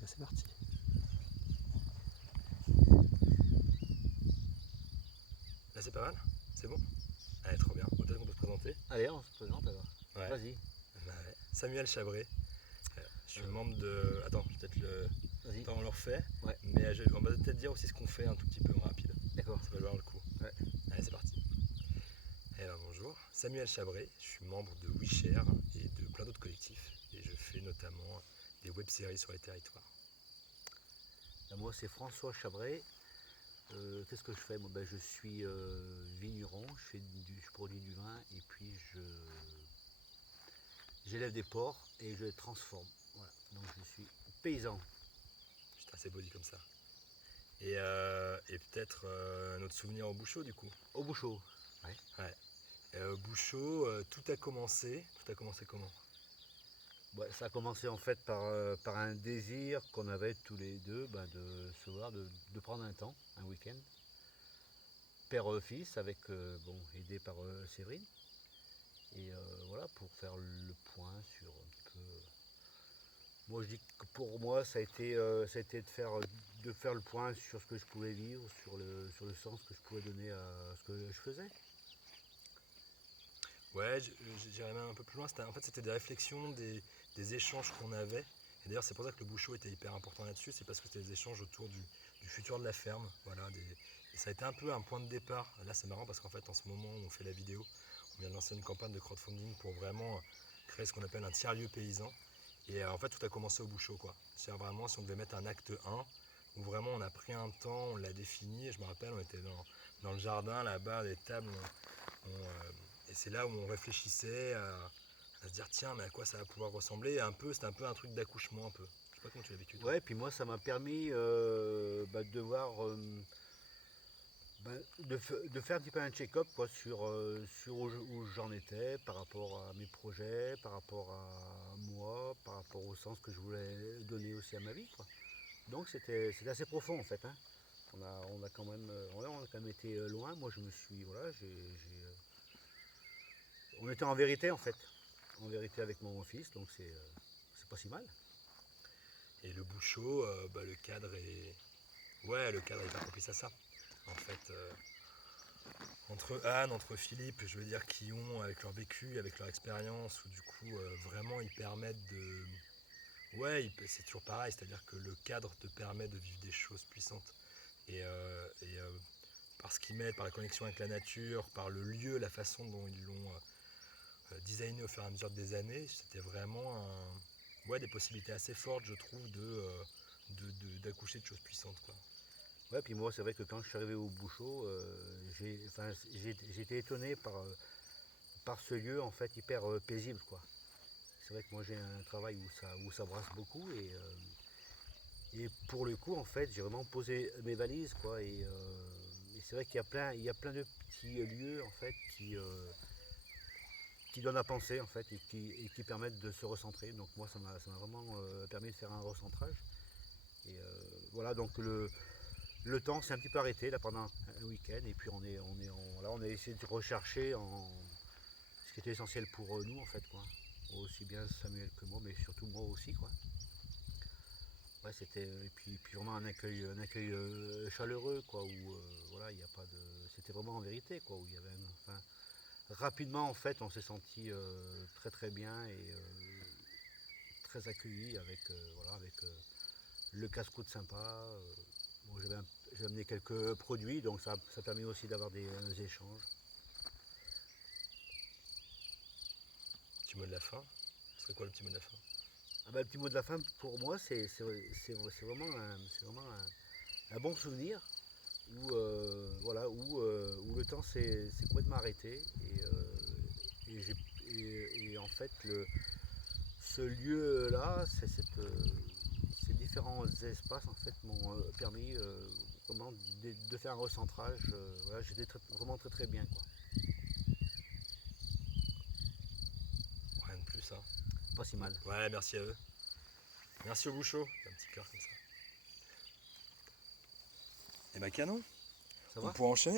Bah, c'est parti. Là c'est pas mal. C'est bon. Allez, trop bien. Peut-être qu'on peut se présenter. Allez, on se présente alors. Ouais. Vas-y. Bah ouais. Samuel Chabré. Je suis membre de. Attends, peut-être le. Vas-y. Attends, on le refait. Ouais. Mais on va peut-être dire aussi ce qu'on fait un tout petit peu en rapide. D'accord. Ça va valoir le coup. Ouais. Allez, c'est parti. Eh ben, bonjour. Samuel Chabré. Je suis membre de WeShare et de plein d'autres collectifs. Et je fais notamment des web-séries sur les territoires. Moi, c'est François Chabré. Qu'est-ce que je fais? Moi, je suis vigneron, je produis du vin et puis j'élève des porcs et je les transforme. Voilà. Donc je suis paysan. Putain, c'est beau dit comme ça. Et peut-être un autre souvenir au Bouchot du coup. Au Bouchot. Ouais. Au Bouchot, tout a commencé. Tout a commencé comment? Ça a commencé en fait par un désir qu'on avait tous les deux de se voir, de prendre un temps, un week-end, père-fils, avec aidé par Séverine. Et voilà, pour faire le point sur un petit peu. Moi, je dis que pour moi, ça a été de faire le point sur ce que je pouvais vivre, sur le sens que je pouvais donner à ce que je faisais. Ouais, j'irais même un peu plus loin. En fait, c'était des réflexions, des échanges qu'on avait. Et d'ailleurs, c'est pour ça que le Bouchot était hyper important là-dessus. C'est parce que c'était des échanges autour du futur de la ferme. Voilà, et ça a été un peu un point de départ. Là, c'est marrant parce qu'en fait, en ce moment où on fait la vidéo, on vient de lancer une campagne de crowdfunding pour vraiment créer ce qu'on appelle un tiers-lieu paysan. Et en fait, tout a commencé au Bouchot, quoi. C'est-à-dire vraiment, si on devait mettre un acte 1, où vraiment on a pris un temps, on l'a défini. Et je me rappelle, on était dans le jardin, là-bas, des tables. Et c'est là où on réfléchissait à se dire tiens mais à quoi ça va pouvoir ressembler. Et c'était un peu un truc d'accouchement un peu. Je sais pas comment tu l'as vécu toi. Ouais, puis moi, ça m'a permis de voir, de faire un petit peu un check-up quoi, sur où j'en étais par rapport à mes projets, par rapport à moi, par rapport au sens que je voulais donner aussi à ma vie, quoi. Donc c'était assez profond en fait, hein. On a quand même, on a quand même été loin. Moi, je me suis, voilà, on était en vérité en fait, en vérité avec mon fils, donc c'est pas si mal. Et le Bouchot, le cadre est. Ouais, le cadre est pas propice à ça. En fait, entre Anne, entre Philippe, je veux dire, qui ont, avec leur vécu, avec leur expérience, où du coup, vraiment, ils permettent de. Ouais, c'est toujours pareil, c'est-à-dire que le cadre te permet de vivre des choses puissantes. Et par ce qu'ils mettent, par la connexion avec la nature, par le lieu, la façon dont ils l'ont designé au fur et à mesure des années, c'était vraiment des possibilités assez fortes, je trouve, d'accoucher de choses puissantes, quoi. Ouais, puis moi, c'est vrai que quand je suis arrivé au Bouchot, j'ai été étonné par ce lieu en fait hyper paisible, quoi. C'est vrai que moi j'ai un travail où ça brasse beaucoup et pour le coup en fait j'ai vraiment posé mes valises quoi et c'est vrai qu'il y a plein de petits lieux en fait qui donnent à penser en fait et qui permettent de se recentrer. Donc moi ça m'a vraiment permis de faire un recentrage. Et voilà donc le temps s'est un petit peu arrêté là pendant un week-end et puis on a essayé de rechercher ce qui était essentiel pour nous en fait quoi. Aussi bien Samuel que moi mais surtout moi aussi quoi. Ouais, c'était et puis vraiment un accueil chaleureux quoi où voilà il y a pas de c'était vraiment en vérité quoi où il y avait enfin rapidement en fait on s'est senti très très bien et très accueilli avec voilà avec le casse-croûte sympa. Bon, j'ai amené quelques produits donc ça a permis aussi d'avoir des échanges. Petit mot de la fin. Ce serait quoi le petit mot de la fin? Le petit mot de la fin pour moi c'est vraiment un bon souvenir voilà, où le temps s'est complètement arrêté et en fait ce lieu-là, ces différents espaces en fait m'ont permis vraiment de faire un recentrage. Voilà, j'étais vraiment très très bien quoi. Rien de plus, hein. Pas si mal. Ouais, merci à eux. Merci au Bouchot. Un petit cœur comme ça. Et bah canon. Ça On va? pourra enchaîner.